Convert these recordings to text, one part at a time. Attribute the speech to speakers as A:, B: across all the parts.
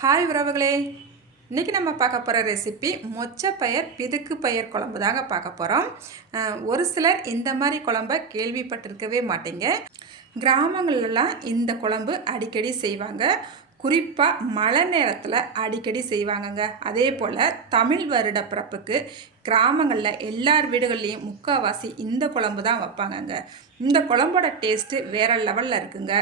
A: Hi உறவுகளே. இன்றைக்கி நம்ம பார்க்க போகிற ரெசிபி மொச்சப்பயிர் பிதுக்கு பயிர் குழம்பு தாங்க பார்க்க போகிறோம் ஒரு சிலர் இந்த மாதிரி குழம்ப கேள்விப்பட்டிருக்கவே மாட்டீங்க. கிராமங்கள்லாம் இந்த குழம்பு அடிக்கடி செய்வாங்க. குறிப்பாக மழை நேரத்தில் அடிக்கடி செய்வாங்கங்க. அதே போல் தமிழ் வருட பிறப்புக்கு கிராமங்களில் எல்லார் வீடுகள்லேயும் முக்கால்வாசி இந்த குழம்பு தான் வைப்பாங்கங்க. இந்த குழம்போட டேஸ்ட்டு வேறு லெவலில் இருக்குங்க.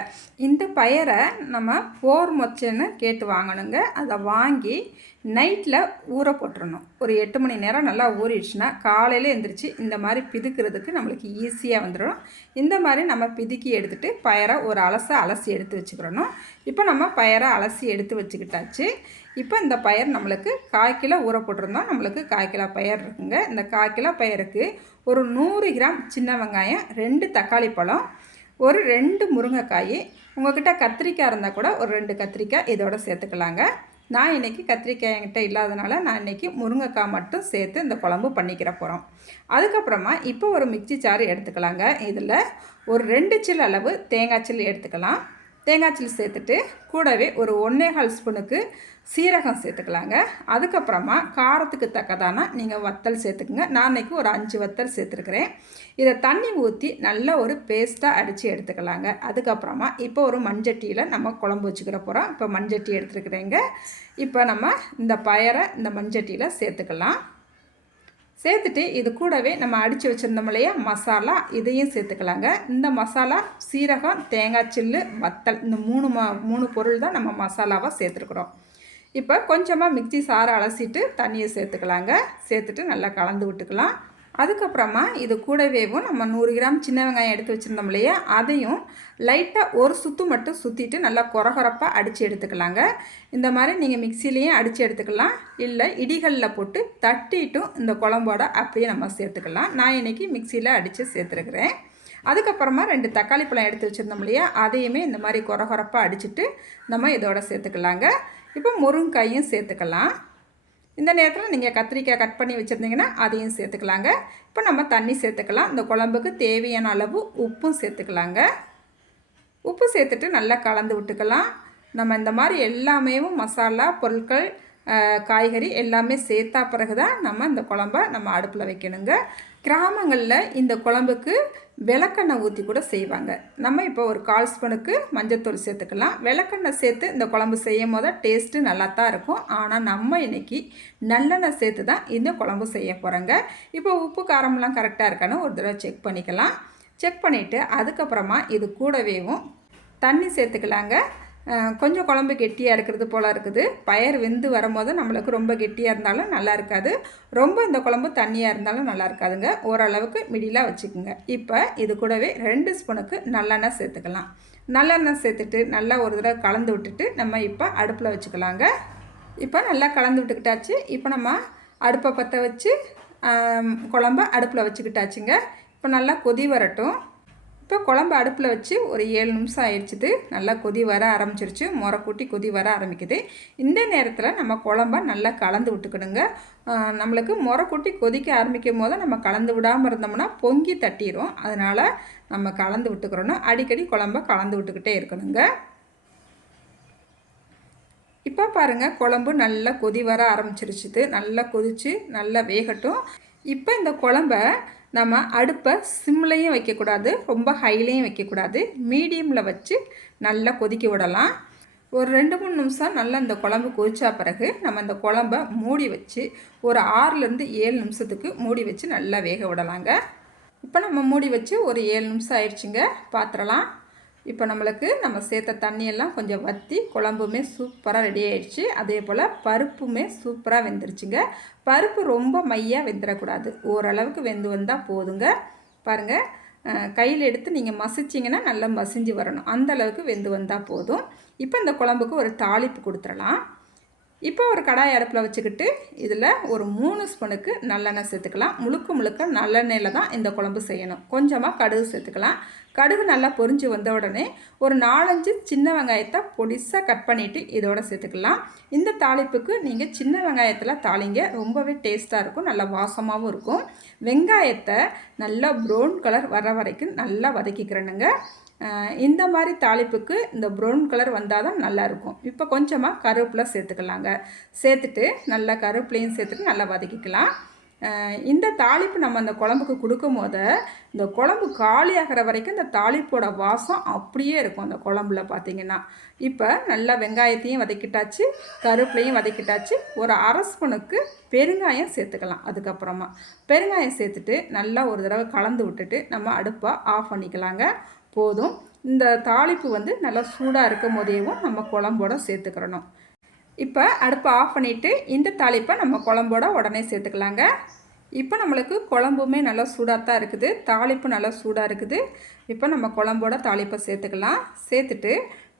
A: இந்த பயிரை நம்ம போர் மொச்சன்னு கேட்டு வாங்கணுங்க. அதை வாங்கி நைட்டில் ஊற போட்டுறணும். ஒரு எட்டு மணி நேரம் நல்லா ஊறிடுச்சுன்னா காலையில் எழுந்திரிச்சு இந்த மாதிரி பிதுக்கிறதுக்கு நம்மளுக்கு ஈஸியாக வந்துடும் இந்த மாதிரி நம்ம பிதுக்கி எடுத்துகிட்டு பயிரை ஒரு அலசை அலசி எடுத்து வச்சுக்கிறணும். இப்போ நம்ம பயிரை அலசி எடுத்து வச்சுக்கிட்டாச்சு. இப்போ இந்த பயிர் நம்மளுக்கு கால் கிலோ ஊற போட்டிருந்தோம். நம்மளுக்கு கால் கிலோ பயிர் இருக்குங்க. இந்த கால் கிலோ பயிருக்கு ஒரு நூறு கிராம் சின்ன வெங்காயம் ரெண்டு தக்காளி பழம் ஒரு ரெண்டு முருங்கைக்காய் உங்கள்கிட்ட கத்திரிக்காய் இருந்தால் கூட ஒரு ரெண்டு கத்திரிக்காய் இதோட சேர்த்துக்கலாங்க. நான் இன்றைக்கி கத்திரிக்காய் என்கிட்ட இல்லாதனால நான் இன்றைக்கி முருங்கைக்காய் மட்டும் சேர்த்து இந்த குழம்பு பண்ணிக்கிற போகிறோம் அதுக்கப்புறமா இப்போ ஒரு மிக்சி சாறு எடுத்துக்கலாங்க. இதில் ஒரு ரெண்டு சில் அளவு தேங்காய் சில் எடுத்துக்கலாம். தேங்காய் சில் சேர்த்துட்டு கூடவே ஒரு ஒன்றே கால் ஸ்பூனுக்கு சீரகம் சேர்த்துக்கலாங்க. அதுக்கப்புறமா காரத்துக்கு தக்கதான நீங்கள் வத்தல் சேர்த்துக்குங்க. நான் இன்றைக்கி ஒரு அஞ்சு வத்தல் சேர்த்துருக்குறேன். இதை தண்ணி ஊற்றி நல்ல ஒரு பேஸ்ட்டாக அடித்து எடுத்துக்கலாங்க. அதுக்கப்புறமா இப்போ ஒரு மண்சட்டியில் நம்ம குழம்பு வச்சுக்கிற போகிறோம் இப்போ மண்சட்டி எடுத்துருக்குறேங்க. இப்போ நம்ம இந்த பயரை இந்த மண்சட்டியில் சேர்த்துக்கலாம். சேர்த்துட்டு இது கூடவே நம்ம அடித்து வச்சுருந்தோம் இல்லையா மசாலா இதையும் சேர்த்துக்கலாங்க. இந்த மசாலா சீரகம் தேங்காய் சில்லு வத்தல் இந்த மூணு ம மூணு பொருள் தான் நம்ம மசாலாவாக சேர்த்துருக்குறோம். இப்போ கொஞ்சமாக மிக்சி சாறை அலசிட்டு தண்ணியை சேர்த்துக்கலாங்க. சேர்த்துட்டு நல்லா கலந்து விட்டுக்கலாம். அதுக்கப்புறமா இது கூடவேவும் நம்ம நூறு கிராம் சின்ன வெங்காயம் எடுத்து வச்சுருந்தோம் இல்லையா? அதையும் லைட்டாக ஒரு சுற்று மட்டும் சுற்றிட்டு நல்லா குறகுறப்பாக அடித்து எடுத்துக்கலாங்க. இந்த மாதிரி நீங்கள் மிக்சிலையும் அடித்து எடுத்துக்கலாம். இல்லை இடிகளில் போட்டு தட்டிட்டும் இந்த குழம்போட அப்படியே நம்ம சேர்த்துக்கலாம். நான் இன்றைக்கி மிக்சியில் அடித்து சேர்த்துருக்குறேன். அதுக்கப்புறமா ரெண்டு தக்காளி பழம் எடுத்து வச்சுருந்தோம் இல்லையா? அதையுமே இந்த மாதிரி குறகுறப்பாக அடிச்சுட்டு நம்ம இதோட சேர்த்துக்கலாங்க. இப்போ முருங்காயும் சேர்த்துக்கலாம். இந்த நேரத்தில் நீங்கள் கத்திரிக்காய் கட் பண்ணி வச்சுருந்தீங்கன்னா அதையும் சேர்த்துக்கலாங்க. இப்போ நம்ம தண்ணி சேர்த்துக்கலாம். இந்த குழம்புக்கு தேவையான அளவு உப்பும் சேர்த்துக்கலாங்க. உப்பு சேர்த்துட்டு நல்லா கலந்து விட்டுக்கலாம். நம்ம இந்த மாதிரி எல்லாமே மசாலா பொருட்கள் காய்கறி எல்லாமே சேர்த்தா பிறகு தான் நம்ம இந்த குழம்ப நம்ம அடுப்பில் வைக்கணுங்க. கிராமங்களில் இந்த குழம்புக்கு விளக்கெண்ணெய் ஊற்றி கூட செய்வாங்க. நம்ம இப்போ ஒரு கால் ஸ்பூனுக்கு மஞ்சத்தூள் சேர்த்துக்கலாம். விளக்கெண்ணெய் சேர்த்து இந்த குழம்பு செய்யும் போது டேஸ்ட்டு நல்லா தான் இருக்கும். ஆனால் நம்ம இன்றைக்கி நல்லெண்ணெய் சேர்த்து தான் இந்த குழம்பு செய்ய போகிறோங்க இப்போ உப்பு காரம்லாம் கரெக்டாக இருக்கான்னு ஒரு தடவை செக் பண்ணிக்கலாம். செக் பண்ணிவிட்டு அதுக்கப்புறமா இது கூடவேவும் தண்ணி சேர்த்துக்கலாங்க. கொஞ்சம் குழம்பு கெட்டியாக இருக்கிறது போல் இருக்குது. பயிர் வெந்து வரும்போது நம்மளுக்கு ரொம்ப கெட்டியாக இருந்தாலும் நல்லா இருக்காது. ரொம்ப இந்த குழம்பு தண்ணியாக இருந்தாலும் நல்லா இருக்காதுங்க. ஓரளவுக்கு மிடிலாக வச்சுக்கோங்க. இப்போ இது கூடவே ரெண்டு ஸ்பூனுக்கு நல்லெண்ணெய் சேர்த்துக்கலாம். நல்லெண்ணெய் சேர்த்துட்டு நல்லா ஒரு தடவை கலந்து விட்டுட்டு நம்ம இப்போ அடுப்பில் வச்சுக்கலாங்க. இப்போ நல்லா கலந்து விட்டுக்கிட்டாச்சு. இப்போ நம்ம அடுப்பை பற்ற வச்சு குழம்ப அடுப்பில் வச்சுக்கிட்டாச்சுங்க. இப்போ நல்லா கொதி வரட்டும். இப்போ குழம்பு அடுப்பில் வச்சு ஒரு ஏழு நிமிஷம் ஆயிடுச்சுது. நல்லா கொதி வர ஆரம்பிச்சிருச்சு. முறை கூட்டி கொதி வர ஆரம்பிக்குது. இந்த நேரத்தில் நம்ம குழம்ப நல்லா கலந்து விட்டுக்கணுங்க. நம்மளுக்கு முறை கூட்டி கொதிக்க ஆரம்பிக்கும் போது நம்ம கலந்து விடாமல் இருந்தோம்னா பொங்கி தட்டிடும் அதனால் நம்ம கலந்து விட்டுக்கிறோன்னா அடிக்கடி குழம்ப கலந்து விட்டுக்கிட்டே இருக்கணுங்க. இப்போ பாருங்கள் குழம்பு நல்லா கொதி வர ஆரம்பிச்சிருச்சுது. நல்லா கொதித்து நல்லா வேகட்டும். இப்போ இந்த குழம்ப நம்ம அடுப்பை சிம்லையும் வைக்கக்கூடாது ரொம்ப ஹைலையும் வைக்கக்கூடாது. மீடியமில் வச்சு நல்லா கொதிக்க விடலாம். ஒரு ரெண்டு மூணு நிமிஷம் நல்லா இந்த குழம்பு கொதிச்சா பிறகு நம்ம இந்த குழம்ப மூடி வச்சு ஒரு ஆறுலேருந்து ஏழு நிமிஷத்துக்கு மூடி வச்சு நல்லா வேக விடலாங்க. இப்போ நம்ம மூடி வச்சு ஒரு ஏழு நிமிஷம் ஆயிடுச்சுங்க. பாத்திரலாம். இப்போ நம்மளுக்கு நம்ம சேர்த்த தண்ணியெல்லாம் கொஞ்சம் வற்றி குழம்புமே சூப்பராக ரெடி ஆகிடுச்சு அதே போல் பருப்புமே சூப்பராக வெந்துருச்சுங்க. பருப்பு ரொம்ப மையாக வெந்துடக்கூடாது ஓரளவுக்கு வெந்து வந்தால் போதுங்க. பாருங்கள் கையில் எடுத்து நீங்கள் மசிச்சிங்கன்னா நல்லா மசிஞ்சு வரணும். அந்த அளவுக்கு வெந்து வந்தால் போதும். இப்போ இந்த குழம்புக்கு ஒரு தாளிப்பு கொடுத்துடலாம். இப்போ ஒரு கடாய் அடுப்பில் வச்சுக்கிட்டு இதில் ஒரு மூணு ஸ்பூனுக்கு நல்லெண்ணெய் சேர்த்துக்கலாம். முழுக்க முழுக்க நல்லெண்ணெயில் தான் இந்த குழம்பு செய்யணும். கொஞ்சமாக கடுகு சேர்த்துக்கலாம். கடுகு நல்லா பொரிஞ்சு வந்த உடனே ஒரு நாலஞ்சு சின்ன வெங்காயத்தை பொடிசாக கட் பண்ணிவிட்டு இதோட சேர்த்துக்கலாம். இந்த தாளிப்புக்கு நீங்கள் சின்ன வெங்காயத்தில் தாளிங்க. ரொம்பவே டேஸ்ட்டாக இருக்கும். நல்லா வாசமாகவும் இருக்கும். வெங்காயத்தை நல்லா ப்ரௌன் கலர் வர வரைக்கும் நல்லா வதக்கிக்கிறேனுங்க. இந்த மாதிரி தாளிப்புக்கு இந்த ப்ரௌன் கலர் வந்தால் தான் நல்லாயிருக்கும். இப்போ கொஞ்சமாக கருவேப்பிலை சேர்த்துக்கலாங்க. சேர்த்துட்டு நல்லா கருவேப்பிலையும் சேர்த்துட்டு நல்லா வதக்கிக்கலாம். இந்த தாளிப்பு நம்ம அந்த குழம்புக்கு கொடுக்கும் போது இந்த குழம்பு காலியாகிற வரைக்கும் இந்த தாளிப்போட வாசம் அப்படியே இருக்கும் அந்த குழம்புல பார்த்தீங்கன்னா. இப்போ நல்லா வெங்காயத்தையும் வதக்கிட்டாச்சு கருவேப்பிலையும் வதக்கிட்டாச்சு. ஒரு அரை ஸ்பூனுக்கு பெருங்காயம் சேர்த்துக்கலாம் அதுக்கப்புறமா. பெருங்காயம் சேர்த்துட்டு நல்லா ஒரு தடவை கலந்து விட்டுட்டு நம்ம அடுப்பை ஆஃப் பண்ணிக்கலாங்க. போதும். இந்த தாளிப்பு வந்து நல்லா சூடாக இருக்கும் போதேவும் நம்ம குழம்போட சேர்த்துக்கிறணும். இப்போ அடுப்பை ஆஃப் பண்ணிவிட்டு இந்த தாளிப்பை நம்ம குழம்போட உடனே சேர்த்துக்கலாங்க. இப்போ நம்மளுக்கு குழம்புமே நல்லா சூடாக தான் இருக்குது. தாளிப்பு நல்லா சூடாக இருக்குது. இப்போ நம்ம குழம்போட தாளிப்பை சேர்த்துக்கலாம். சேர்த்துட்டு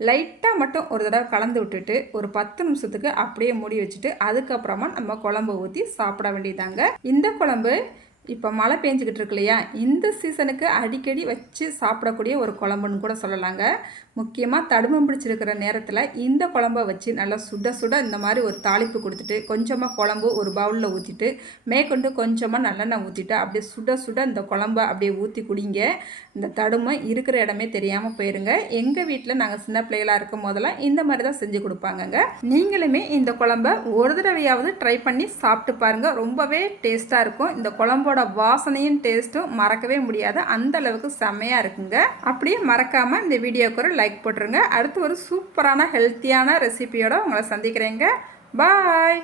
A: லைட்டாக மட்டும் ஒரு தடவை கலந்து விட்டுட்டு ஒரு பத்து நிமிஷத்துக்கு அப்படியே மூடி வச்சுட்டு அதுக்கப்புறமா நம்ம குழம்பு ஊற்றி சாப்பிட வேண்டியதாங்க. இந்த குழம்பு இப்போ மழை பெஞ்சிக்கிட்டு இருக்கு இல்லையா? இந்த சீசனுக்கு அடிக்கடி வச்சு சாப்பிடக்கூடிய ஒரு குழம்புன்னு கூட சொல்லலாங்க. முக்கியமாக தடுமம் பிடிச்சிருக்கிற நேரத்தில் இந்த குழம்ப வச்சு நல்லா சுட சுட இந்த மாதிரி ஒரு தாளிப்பு கொடுத்துட்டு கொஞ்சமாக குழம்பு ஒரு பவுலில் ஊற்றிட்டு மேற்கொண்டு கொஞ்சமாக நல்லெண்ணெய் ஊற்றிட்டு அப்படியே சுட சுட இந்த குழம்ப அப்படியே ஊற்றி குடிங்க. இந்த தடுமை இருக்கிற இடமே தெரியாமல் போயிருங்க. எங்கள் வீட்டில் நாங்கள் சின்ன பிள்ளைகளாக இருக்கும் போதெல்லாம் இந்த மாதிரி தான் செஞ்சு கொடுப்பாங்கங்க. நீங்களுமே இந்த குழம்ப ஒரு தடவையாவது ட்ரை பண்ணி சாப்பிட்டு பாருங்கள் ரொம்பவே டேஸ்ட்டாக இருக்கும். இந்த குழம்போட வாசனையும் டேஸ்ட்டும் மறக்கவே முடியாது. அந்த அளவுக்கு செம்மையாக இருக்குங்க. அப்படியே மறக்காமல் இந்த வீடியோக்கு ஒரு லைக் போட்டுருங்க. அடுத்து ஒரு சூப்பரான ஹெல்த்தியான ரெசிபியோடு உங்களை சந்திக்கிறேங்க. பாய்